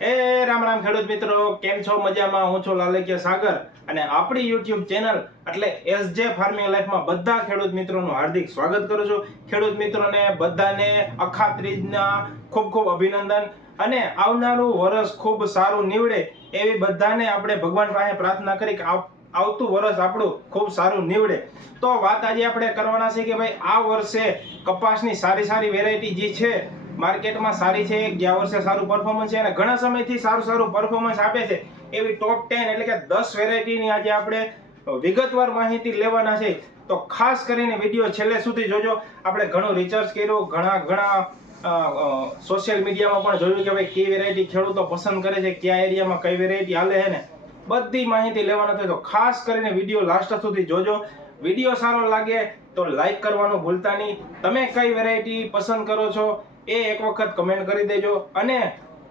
એ રામ રામ ખેડૂત મિત્રો, કેમ છો? મજામાં? હું છું લાલકિયા સાગર અને આપણી યુટ્યુબ ચેનલ એટલે એસજે ફાર્મિંગ લાઈફમાં બધા ખેડૂત મિત્રોનું હાર્દિક સ્વાગત કરું છું. ખેડૂત મિત્રોને બધાને અખા ત્રીજના ખૂબ ખૂબ અભિનંદન અને આવનારું વર્ષ ખૂબ સારું નીવડે એવી બધાને આપણે ભગવાન પાસે પ્રાર્થના કરી કે આવતું વર્ષ આપણું ખૂબ સારું નીવડે. તો વાત આજે આપણે કરવાના છે કે ભાઈ આ વર્ષે કપાસની સારી સારી વેરાયટી જે છે માર્કેટમાં સારી છે, ગયા વર્ષે સારું પરફોર્મન્સ છે અને ઘણા સમયથી સારું સારું પરફોર્મન્સ આપે છે. એવી ટોપ ટેન એટલે કે દસ વેરાયટીની આજે આપણે વિગતવાર માહિતી લેવાના છે. તો ખાસ કરીને વીડિયો છેલ્લે સુધી જોજો. આપણે ઘણું રિસર્ચ કર્યું, ઘણા ઘણા સોશિયલ મીડિયામાં પણ જોયું કે ભાઈ કઈ વેરાયટી ખેડૂતો પસંદ કરે છે, કયા એરિયામાં કઈ વેરાયટી હાલે છે ને. બધી માહિતી લેવાના થાય તો ખાસ કરીને વીડિયો લાસ્ટ સુધી જોજો. વીડિયો સારો લાગે તો લાઈક કરવાનું ભૂલતા નહીં. તમે કઈ વેરાયટી પસંદ કરો છો? એ એક વખત કમેન્ટ કરી દેજો અને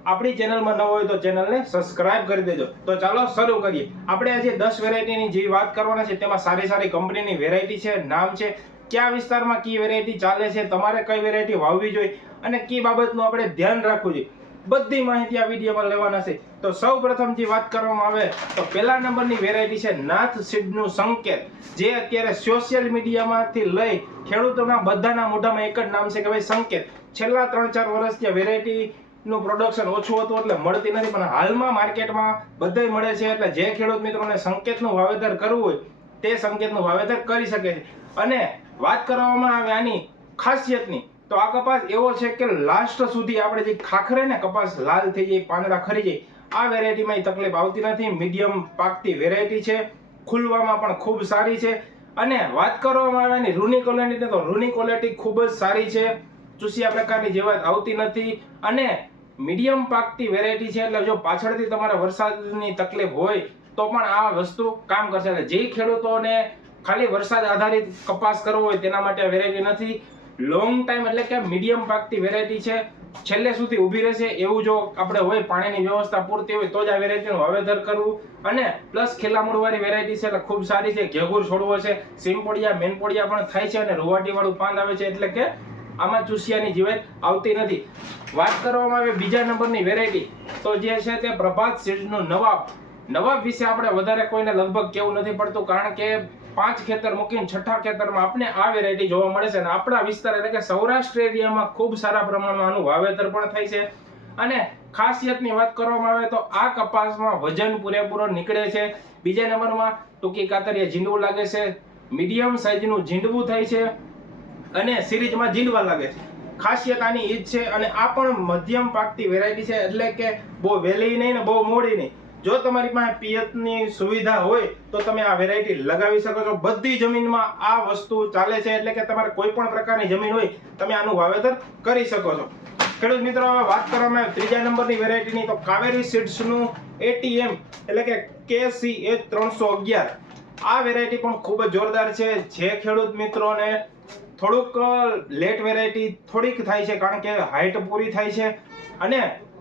આપણી ચેનલમાં ન હોય તો ચેનલને સબસ્ક્રાઇબ કરી દેજો. તો ચાલો શરૂ કરીએ. આપણે આજે દસ વેરાયટીની જે વાત કરવાના છે તેમાં સારી સારી કંપનીની વેરાયટી છે, નામ છે, કયા વિસ્તારમાં કઈ વેરાયટી ચાલે છે, તમારે કઈ વેરાયટી વાવવી જોઈએ અને કઈ બાબતનું આપણે ધ્યાન રાખવું જોઈએ. બધી માહિતી આ વિડીયોમાં લેવાના છે. તો સૌ પ્રથમ વાત કરવામાં આવે, તો પહેલા નંબરની વેરાયટી છે નાથ સીડનું સંકેત. જે અત્યારે સોશિયલ મીડિયામાંથી લઈ ખેડૂતોના બધાના મોઢામાં એક જ નામ છે કે ભાઈ સંકેત. છેલ્લા ત્રણ ચાર વર્ષથી આ વેરાયટી નું પ્રોડક્શન ઓછું હતું એટલે મળતી નથી, પણ હાલમાં માર્કેટમાં બધાય મળે છે એટલે જે ખેડૂત મિત્રોને સંકેતનું વાવેતર કરવું હોય, તે સંકેતનું વાવેતર કરી શકે છે. અને વાત કરવામાં આવે આની ખાસિયતની તો આ કપાસ એવો છે કે લાસ્ટ સુધી આપણે જે ખાખરે ને કપાસ લાલ થઈ જાય, પાંદડા ખરી જાય, આ વેરાયટીમાં તકલીફ આવતી નથી. મીડિયમ પાકતી વેરાયટી છે. ખુલવામાં પણ ખૂબ સારી છે. અને વાત કરવામાં આવે એની રૂની ક્વોલિટી તો રૂની ક્વોલિટી ખૂબ જ સારી છે. ચૂસિયા પ્રકારની જેવાત આવતી નથી. અને મીડિયમ પાકતી વેરાયટી છે, એટલે જો પાછળથી તમારે વરસાદની તકલીફ હોય, તો પણ આ વસ્તુ કામ કરશે. એટલે જે ખેડૂતોને ખાલી વરસાદ આધારિત કપાસ કરવો હોય, તેના માટે વેરાયટી નથી. લોંગ ટાઈમ એટલે કે મીડિયમ પાકતી વેરાયટી છે. છેલ્લે સુધી ઊભી રહેશે એવું જો આપણે હોય, પાણીની વ્યવસ્થા પૂરતી હોય તો જ આ વેરાયટીનું વાવેતર કરવું. અને પ્લસ ખેલામૂળ વાળી વેરાયટી છે એટલે ખૂબ સારી છે. ઘેઘુર છોડવો છે સીમપોડિયા મેનપોડિયા પણ થાય છે અને રુવાટીવાળું પાન આવે છે એટલે કે આમાં ચૂસિયાની જીવાત આવતી નથી. વાત કરવામાં આવે બીજા નંબરની વેરાયટી તો જે છે તે પ્રભાત સીડ્સનું નવાબ. નવાબ વિશે આપણે વધારે કોઈને લગભગ કેવું નથી પડતું, કારણ કે પાંચ ખેતર મૂકીને છઠ્ઠા ખેતરમાં આપણે આ વેરાયટી જોવા મળે છે અને આપણા વિસ્તાર એટલે કે સૌરાષ્ટ્ર એરિયામાં ખૂબ સારા પ્રમાણમાં આનું વાવેતર પણ થાય છે. અને ખાસિયતની વાત કરવામાં આવે તો આ કપાસમાં વજન પૂરેપૂરો નીકળે છે. બીજા નંબરમાં ટૂંકી કાતરિયા ઝીંડવું લાગે છે. મીડિયમ સાઇઝનું ઝીંડવું થાય છે અને સિરીઝમાં ઝીંડવા લાગે છે. ખાસિયત આની ઈજ છે અને આ પણ મધ્યમ પાકતી વેરાયટી છે એટલે કે બહુ વહેલી નહીં ને બહુ મોડી નહીં. જો તમારી પાસે પિયતની સુવિધા હોય, તો તમે આ વેરાયટી લગાવી શકો છો. બધી જમીનમાં આ વસ્તુ ચાલે છે, એટલે કે તમારે કોઈ પણ પ્રકારની જમીન હોય, તમે આનું વાવેતર કરી શકો છો. ખેડૂત મિત્રો, હવે વાત કરવામાં ત્રીજા નંબરની વેરાયટીની તો કાવેરી સીડ્સનું એટીએમ એટલે કે કેસીએચ ત્રણસો અગિયાર. આ વેરાયટી પણ ખૂબ જ જોરદાર છે. જે ખેડૂત મિત્રોને થોડુંક લેટ વેરાયટી થોડીક થાય છે, કારણ કે હાઈટ પૂરી થાય છે. અને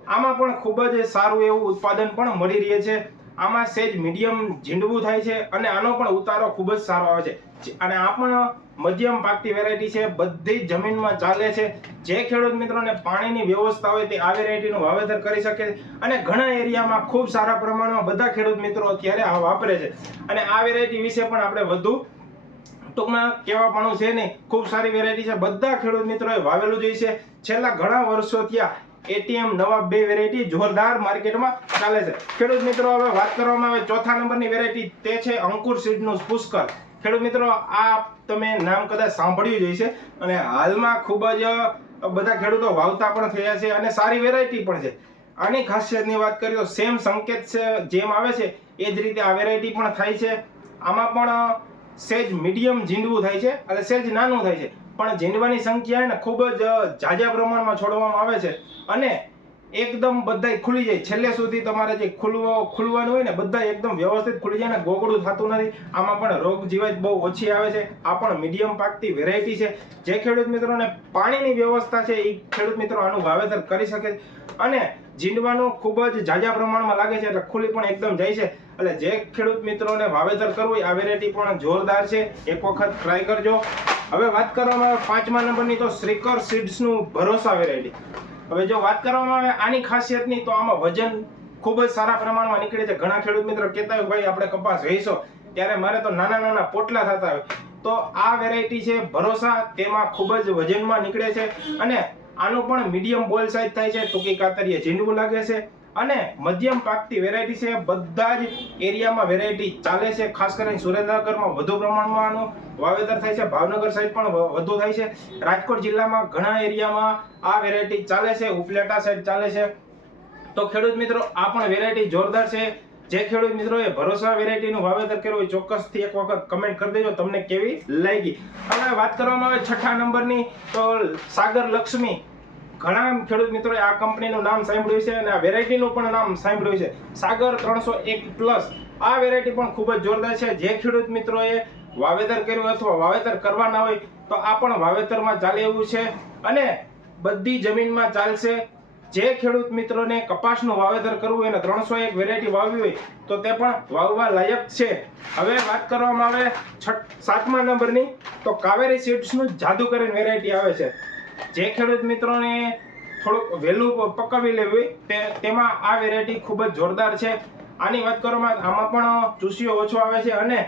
આમાં પણ ખૂબ જ સારું એવું ઉત્પાદન પણ મળી રહે છે. આમાં સેજ મીડિયમ ઝીંડવું થાય છે અને આનો પણ ઉતારો ખૂબ જ સારો આવે છે. અને આ પણ મધ્યમ પાકતી વેરાયટી છે. બધી જ જમીનમાં ચાલે છે. જે ખેડૂત મિત્રોને પાણીની વ્યવસ્થા હોય તે આ વેરાયટીનું વાવેતર કરી શકે અને ઘણા એરિયામાં ખૂબ સારા પ્રમાણમાં બધા ખેડૂત મિત્રો અત્યારે આ વાપરે છે. અને આ વેરાયટી વિશે પણ આપણે વધુ ટૂંકમાં કહેવાપણું છે નહીં. ખૂબ સારી વેરાયટી છે. બધા ખેડૂત મિત્રોએ વાવેલું જોઈ છેલ્લા ઘણા વર્ષો થયા એટીએમ નવા બે વેરાયટી જોરદાર માર્કેટમાં ચાલે છે. ખેડૂત મિત્રો, હવે વાત કરવામાં આવે ચોથા નંબરની વેરાયટી તે છે અંકુર સીડનું પુષ્કર ખેડૂત મિત્રો, આ તમે નામ કદાચ સાંભળ્યું જ હશે અને હાલમાં ખૂબ જ બધા ખેડૂતો વાવતા પણ થયા છે અને સારી વેરાયટી પણ છે. આની ખાસિયતની વાત કરીએ તો સેમ સંકેત છે, જેમ આવે છે, એ જ રીતે આ વેરાયટી પણ થાય છે. આમાં પણ સેજ મીડિયમ જીંદવું થાય છે અને સેજ નાનું થાય છે. પણ ઝીંડવાની સંખ્યા એને ખૂબ જ ઝાઝા પ્રમાણમાં છોડવામાં આવે છે. અને એકદમ બધાય ખુલી જાય. છેલ્લે સુધી તમારે જે ખુલવો, ખુલવાનું હોય ને બધા એકદમ વ્યવસ્થિત ખુલી જાય ને ગોગડું થતું નથી. આમાં પણ રોગ જીવાત બહુ ઓછી આવે છે. આ પણ મીડિયમ પાકતી વેરાયટી છે. જે ખેડૂત મિત્રોને પાણીની વ્યવસ્થા છે એ ખેડૂત મિત્રો આનું વાવેતર કરી શકે અને ઝીંડવાનું ખૂબ જ ઝાઝા પ્રમાણમાં લાગે છે, એટલે ખુલી પણ એકદમ જાય છે. એટલે જે ખેડૂત મિત્રોને વાવેતર કરવું આ વેરાયટી પણ જોરદાર છે. એક વખત ટ્રાય કરજો. હવે વાત કરવામાં આવે પાંચમા નંબરની તો શ્રીકર સીડ્સનું ભરોસા વેરાયટી. હવે જો વાત કરવામાં આવે આની ખાસિયતની તો આમાં વજન ખૂબ જ સારા પ્રમાણમાં નીકળે છે. ઘણા ખેડૂત મિત્રો કહેતા હોય ભાઈ આપણે કપાસ વેચો ત્યારે મારે તો નાના નાના પોટલા થતા હોય. તો આ વેરાયટી છે ભરોસા, તેમાં ખૂબ જ વજનમાં નીકળે છે અને આનું પણ મીડિયમ બોલ સાઇઝ થાય છે. ટૂંકી કાતરીએ ઝીંડવું લાગે છે. અને મધ્યમ પાકતી વેરાયટી છે. બધા જ એરિયામાં વેરાયટી ચાલે છે. ખાસ કરીને સુરેન્દ્રનગરમાં વધુ પ્રમાણમાં આનું વાવેતર થાય છે. ભાવનગર સાઈડ પણ વધુ થાય છે. રાજકોટ જિલ્લામાં ઘણા એરિયામાં આ વેરાયટી ચાલે છે. ઉપલેટા સાઈડ ચાલે છે. તો ખેડૂત મિત્રો, આ પણ વેરાયટી જોરદાર છે. જે ખેડૂત મિત્રોએ ભરોસા વેરાયટીનું વાવેતર કર્યું હોય ચોક્કસથી એક વખત કમેન્ટ કરી દેજો. તમને કેવી લાગી? હવે વાત કરવામાં આવે છઠ્ઠા નંબરની. તો સાગર લક્ષ્મી ઘણા ખેડૂત મિત્રોએ આ કંપનીનું નામ સાંભળ્યું છે અને આ વેરાયટીનું પણ નામ સાંભળ્યું છે. સાગર ત્રણસો એક પ્લસ. આ વેરાયટી પણ ખૂબ જ જોરદાર છે. જે ખેડૂત મિત્રોએ વાવેતર કર્યું અથવા વાવેતર કરવાના હોય તો આ પણ વાવેતરમાં ચાલે એવું છે. અને બધી જમીનમાં ચાલશે. જે ખેડૂત મિત્રોને કપાસનું વાવેતર કરવું હોય અને ત્રણસો એક વેરાયટી વાવવી હોય તો તે પણ વાવવા લાયક છે. હવે વાત કરવામાં આવે છઠ સાતમા નંબરની. તો કાવેરી સીડ્સનું જાદુ કરીને વેરાયટી આવે છે. જે ખેડૂત મિત્રોને થોડુંક વહેલું પકાવી લેવું, તે, તેમાં આ વેરાયટી ખૂબ જ જોરદાર છે. આની વાત કરવામાં આમાં પણ ચૂસીઓ ઓછો આવે છે અને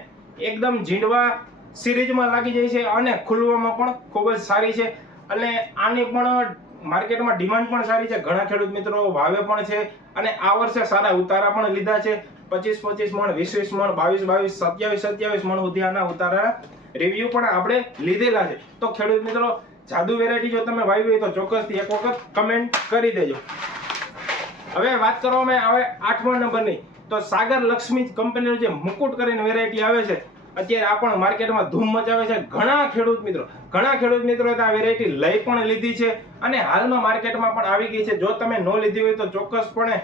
એકદમ ઝીંડવા સિરીઝમાં લાગી જાય છે અને ખુલવામાં પણ ખૂબ જ સારી છે. અને આની પણ માર્કેટમાં ડિમાન્ડ પણ સારી છે. ઘણા ખેડૂત મિત્રો વાવે પણ છે અને આ વર્ષે સારા ઉતારા પણ લીધા છે. પચીસ પચીસ મણ, વીસ વીસ મણ, બાવીસ બાવીસ, સત્યાવીસ સત્યાવીસ મણ સુધી આના ઉતારા રિવ્યુ પણ આપણે લીધેલા છે. તો ખેડૂત મિત્રો જાદુ વેરાયટી જો તમે વાવી હોય તો ચોક્કસથી એક વખત કમેન્ટ કરી દેજો. હવે વાત કરવામાં આવે આઠમા નંબરની. તો સાગર લક્ષ્મી કંપનીનું જે મુકુટ કરીને વેરાયટી આવે છે, અત્યારે આ પણ માર્કેટમાં ધૂમ મચાવે છે. ઘણા ખેડૂત મિત્રો, ઘણા ખેડૂત મિત્રો આ વેરાયટી લઈ પણ લીધી છે અને હાલમાં માર્કેટમાં પણ આવી ગઈ છે. જો તમે ન લીધી હોય તો ચોક્કસપણે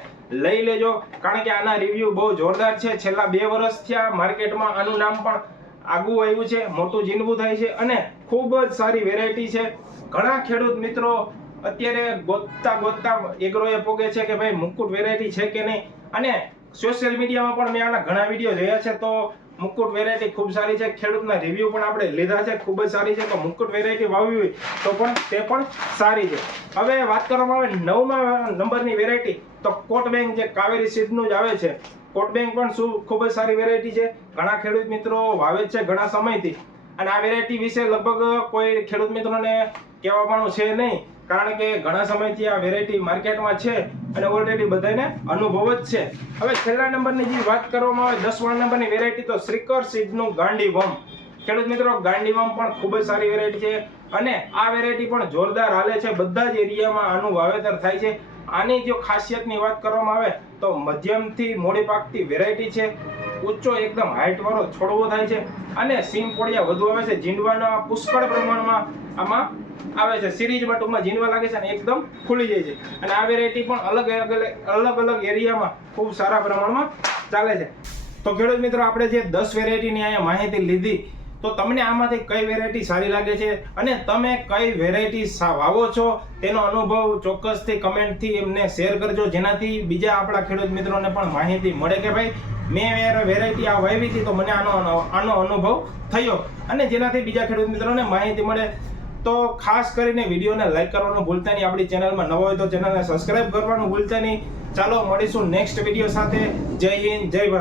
લઈ લેજો. કારણ કે આના રિવ્યુ બહુ જોરદાર છે. છેલ્લા બે વર્ષથી આ માર્કેટમાં આનું નામ પણ આગું આવ્યું છે, મોટું જીનવું થાય છે અને ખૂબ જ સારી વેરાયટી છે. ઘણા ખેડૂત મિત્રો અત્યારે ગોતતા ગોતતા એગ્રોએ પોગે છે કે ભાઈ મુકુટ વેરાયટી છે કે નહીં? અને સોશિયલ મીડિયામાં પણ મેં આના ઘણા વીડિયો જોયા છે, તો મુકુટ વેરાયટી ખૂબ સારી છે. ખેડૂતના રિવ્યુ પણ આપણે લીધા છે, ખૂબ જ સારી છે. તો મુકુટ વેરાયટી વાવવી હોય તો પણ તે પણ સારી છે. હવે વાત કરવામાં આવે નવમા નંબરની વેરાયટી તો કોટ બેંક જે કાવેરી સીડનું જ આવે છે કોટ બેંક પણ શું ખૂબ જ સારી વેરાયટી છે. ઘણા ખેડૂત મિત્રો વાવે છે ઘણા સમયથી. અને આ વેરાયટી વિશે લગભગ કોઈ ખેડૂત મિત્રોને કહેવાનું છે નહીં. કારણ કે ઘણા સમયથી આ વેરાયટી માર્કેટમાં છે અને ઓલરેડી બધાને અનુભવ જ છે. હવે છેલ્લા નંબરની જે વાત કરવામાં આવે, દસમા નંબરની વેરાયટી તો શ્રીકર સીડનું ગાંડીવમ ખેડૂત મિત્રો ગાંડીવમ પણ ખૂબ જ સારી વેરાયટી છે અને આ વેરાયટી પણ જોરદાર હાલે છે. બધા જ એરિયામાં આનું વાવેતર થાય છે. આની જો ખાસિયતની વાત કરવામાં આવે તો મધ્યમથી મોડી પાકતી વેરાયટી છે. ઊંચો એકદમ હાઇટવાળો છોડવો થાય છે અને સીમ પોડિયા વધુ આવે છે. જીંડવાના પુષ્કળ પ્રમાણમાં આમાં આવે છે. સિરીઝમાં ટૂંકમાં જીંડવા લાગે છે અને એકદમ ખુલી જાય છે. અને આ વેરાયટી પણ અલગ અલગ અલગ અલગ એરિયામાં ખૂબ સારા પ્રમાણમાં ચાલે છે. તો ખેડૂત મિત્રો, આપણે જે દસ વેરાયટીની અહીંયા માહિતી લીધી તો તમને આમાંથી કઈ વેરાયટી સારી લાગે છે અને તમે કઈ વેરાયટી વાવો છો તેનો અનુભવ ચોક્કસથી કમેન્ટથી એમને શેર કરજો. જેનાથી બીજા આપણા ખેડૂત મિત્રોને પણ માહિતી મળે કે ભાઈ, મેં વેરાયટી આ વાવી હતી તો મને આનો આનો અનુભવ થયો અને જેનાથી બીજા ખેડૂત મિત્રોને માહિતી મળે. તો ખાસ કરીને વિડીયોને લાઈક કરવાનું ભૂલતા નહીં. આપણી ચેનલમાં નવો હોય તો ચેનલને સબસ્ક્રાઈબ કરવાનું ભૂલતા નહીં. ચાલો, મળીશું નેક્સ્ટ વીડિયો સાથે. જય હિન્દ, જય ભારત.